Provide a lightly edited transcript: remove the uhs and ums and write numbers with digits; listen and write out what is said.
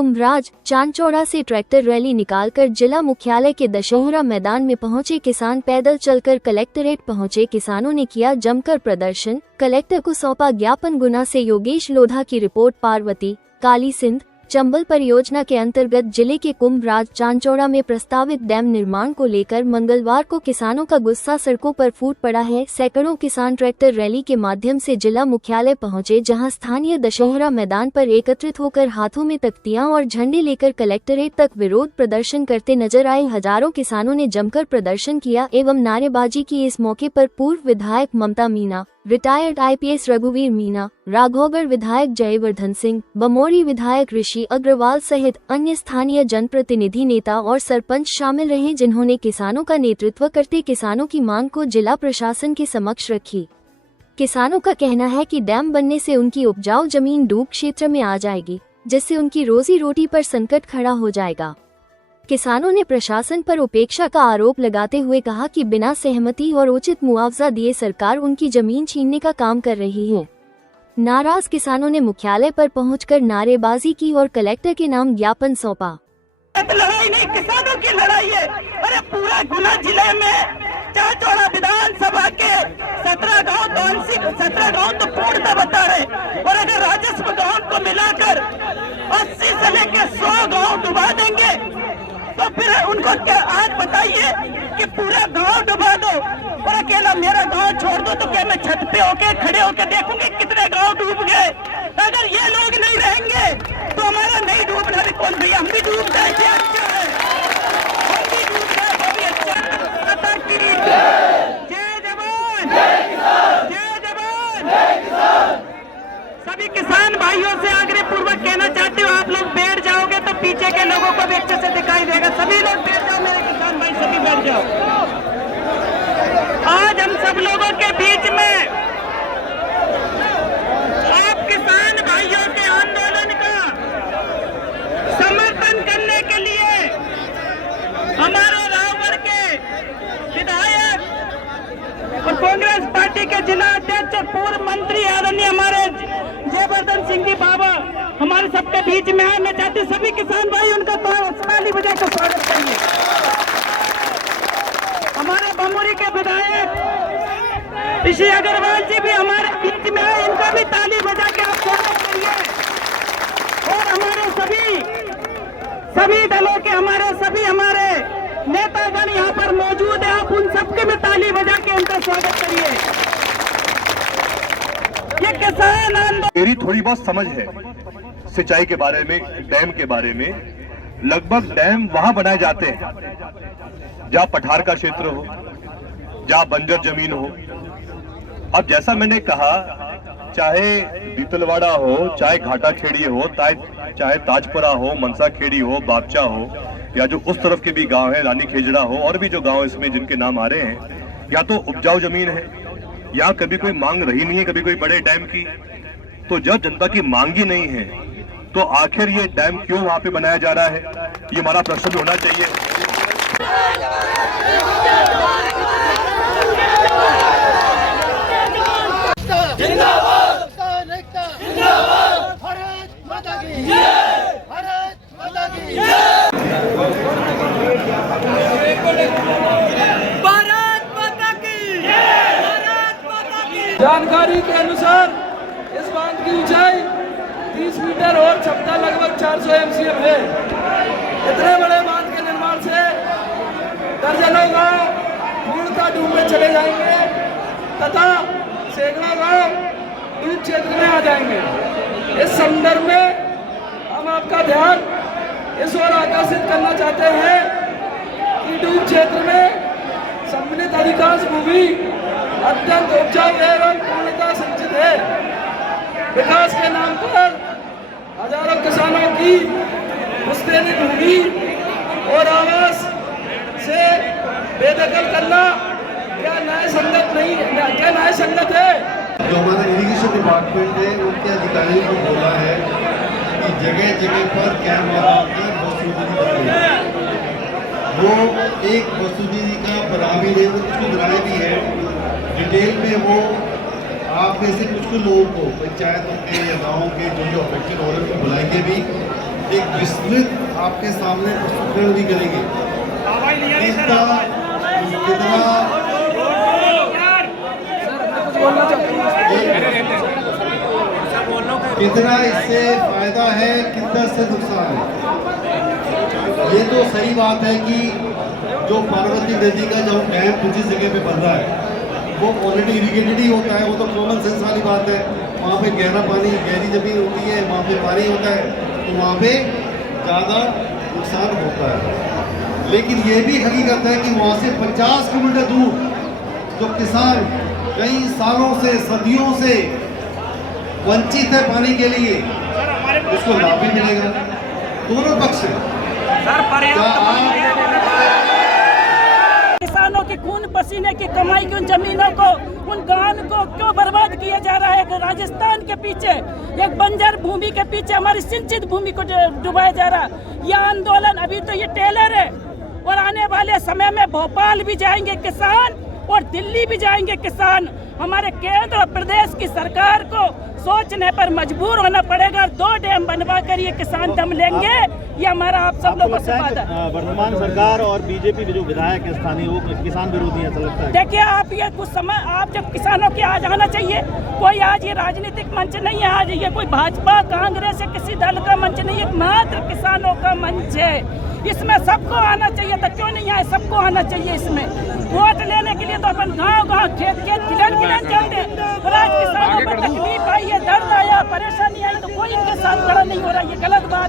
कुंभराज चांचौड़ा से tractor rally निकालकर जिला मुख्यालय के दशहरा मैदान में पहुंचे किसान पैदल चलकर कलेक्ट्रेट पहुंचे। किसानों ने किया जमकर प्रदर्शन, कलेक्टर को सौंपा ज्ञापन। गुना से योगेश लोधा की रिपोर्ट। पार्वती काली सिंध चंबल परियोजना के अंतर्गत जिले के कुंभराज चांचौड़ा में प्रस्तावित डैम निर्माण को लेकर मंगलवार को किसानों का गुस्सा सड़कों पर फूट पड़ा है। सैकड़ों किसान ट्रैक्टर रैली के माध्यम से जिला मुख्यालय पहुंचे, जहां स्थानीय दशहरा मैदान पर एकत्रित होकर हाथों में तख्तियां और झंडे लेकर कलेक्ट्रेट तक विरोध प्रदर्शन करते नजर आए। हजारों किसानों ने जमकर प्रदर्शन किया एवं नारेबाजी की। इस मौके पर पूर्व विधायक ममता मीना, रिटायर्ड आईपीएस रघुवीर मीना, राघौगढ़ विधायक जयवर्धन सिंह, बमोरी विधायक ऋषि अग्रवाल सहित अन्य स्थानीय जनप्रतिनिधि, नेता और सरपंच शामिल रहे, जिन्होंने किसानों का नेतृत्व करते किसानों की मांग को जिला प्रशासन के समक्ष रखी। किसानों का कहना है कि डैम बनने से उनकी उपजाऊ जमीन डूब क्षेत्र में आ जाएगी, जिससे उनकी रोजी रोटी पर संकट खड़ा हो जाएगा। किसानों ने प्रशासन पर उपेक्षा का आरोप लगाते हुए कहा कि बिना सहमति और उचित मुआवजा दिए सरकार उनकी जमीन छीनने का काम कर रही है। नाराज किसानों ने मुख्यालय पर पहुंचकर नारेबाजी की और कलेक्टर के नाम ज्ञापन सौंपा। लड़ाई नहीं, किसानों की लड़ाई है। अरे पूरा गुना जिले में चांचौड़ा विधानसभा के 17 गाँव तो पूर्णतः बता रहे, और अगर राजस्व गाँव को मिलाकर 80 से लेकर 100 गाँव डुबा देंगे तो फिर उनको क्या आज बताइए कि पूरा गांव डुबा दो और अकेला मेरा गांव छोड़ दो, तो क्या मैं छत पे होके खड़े होके देखूंगी कितने गांव डूब गए? अगर ये लोग नहीं रहेंगे तो हमारा नहीं डूबना भी कौन भैया, हम भी डूब जाएंगे। अच्छा है, हम भी डूब जाए वो भी अच्छा। जय जवान, जय जवान। सभी किसान भाइयों से आग्रह पूर्वक कहना चाहते हो, आप लोग बैठ जाओगे तो पीछे के लोगों को भी अच्छे से दिखाई देगा। सभी लोग बैठ जाओ, मेरे किसान भाई सभी बैठ जाओ। आज हम सब लोगों के बीच में आप किसान भाइयों के आंदोलन का समर्थन करने के लिए हमारे रावगढ़ के विधायक और कांग्रेस पार्टी के जिला अध्यक्ष और पूर्व मंत्री आदरणीय हमारे जयवर्धन सिंह जी बाबा हमारे सबके बीच में है। मैं चाहती सभी किसान भाई उनका ताली बजा कर स्वागत करिए। हमारे बमोरी के विधायक ऋषि अग्रवाल जी भी हमारे बीच में है, इनका भी ताली बजा के आप स्वागत करिए। और हमारे सभी दलों के हमारे नेतागण यहाँ पर मौजूद है, आप उन सबके में ताली बजा के उनका स्वागत करिए। ये किसान आंदोलन मेरी थोड़ी बहुत समझ है सिंचाई के बारे में, डैम के बारे में। लगभग डैम वहां बनाए जाते हैं जहां पठार का क्षेत्र हो, जहां बंजर जमीन हो। अब जैसा मैंने कहा, चाहे बीतलवाड़ा हो, चाहे घाटा खेड़ी हो, चाहे ताजपुरा हो, मनसा खेड़ी हो, बागचा हो, या जो उस तरफ के भी गांव है, रानी खेजड़ा हो, और भी जो गांव इसमें जिनके नाम आ रहे हैं, या तो उपजाऊ जमीन है, यहाँ कभी कोई मांग रही नहीं है कभी कोई बड़े डैम की। तो जब जनता की मांग ही नहीं है तो आखिर ये डैम क्यों वहां पे बनाया जा रहा है, ये हमारा प्रश्न भी होना चाहिए। जानकारी के अनुसार इस बांध की ऊंचाई 30 मीटर और क्षमता लगभग 400 MCM है। इतने बड़े बांध के निर्माण से दर्जनों गांव पूर्णतः डूब में चले जाएंगे तथा सैकड़ों गांव डूब क्षेत्र में आ जाएंगे। इस संदर्भ में हम आपका ध्यान इस ओर आकर्षित करना चाहते हैं कि डूब क्षेत्र में सम्मिलित अधिकांश भूमि अत्यंत उपजाऊ एवं पूर्णतः संचित है। विकास के नाम पर हजारों किसानों की पुश्तैनी भूमि और आवास से बेदखल करना क्या न्याय संगत नहीं, क्या न्याय संगत है? जो हमारा इरिगेशन डिपार्टमेंट है उनके अधिकारियों को बोला है कि जगह जगह पर कैंप लगाकर वसूली है। वो एक वसूली का बना भी है, वो कुछ बनाए भी है डिटेल में। वो आप में से कुछ लोगों को पंचायतों के या गाँव के जो अफेक्टेड हो रहे हैं बुलाएंगे भी एक विस्तृत आपके सामने प्रस्तुतिकरण भी करेंगे। इसका कितना कितना इससे फायदा है, कितना इससे नुकसान है। ये तो सही बात है कि जो पार्वती नदी का जो डैम जिस जगह पे बन रहा है वो ऑलरेडी इरिगेटेड ही होता है, वो तो कॉमन सेंस वाली बात है। वहाँ पे गहरा पानी, गहरी जमीन होती है, वहाँ पे पानी होता है, तो वहाँ पे ज़्यादा नुकसान होता है। लेकिन ये भी हकीकत है कि वहाँ से 50 किलोमीटर दूर जो किसान कई सालों से, सदियों से वंचित है पानी के लिए, उसको लाभ भी मिलेगा। दोनों पक्ष किसानों की खून पसीने की कमाई की उन जमीनों को, उन गांव को क्यों बर्बाद किया जा रहा है? राजस्थान के पीछे, एक बंजर भूमि के पीछे हमारी सिंचित भूमि को डुबाया जा रहा। यह आंदोलन अभी तो ये टेलर है, और आने वाले समय में भोपाल भी जाएंगे किसान और दिल्ली भी जाएंगे किसान। हमारे केंद्र और प्रदेश की सरकार को सोचने पर मजबूर होना पड़ेगा। 2 डैम बनवा कर ये किसान दम लेंगे, ये हमारा आप सब लोगों से वादा है। वर्तमान सरकार और बीजेपी के जो विधायक है स्थानीय, वो किसान विरोधी ऐसा लगता है? देखिए, आप ये कुछ समय आप जब किसानों के आज आना चाहिए, कोई आज ये राजनीतिक मंच नहीं है, आज ये कोई भाजपा कांग्रेस या किसी दल का मंच नहीं है, मात्र किसानों का मंच है। इसमें सबको आना चाहिए था, क्यों नहीं आए? सबको आना चाहिए इसमें। वोट लेने के लिए तो अपन गाँव खेत खिलान चलते हैं, और आज किसानों को तकलीफ आई है, दर्द आया, परेशानी आई, तो कोई इनके साथ खड़ा नहीं हो रहा। ये गलत बात।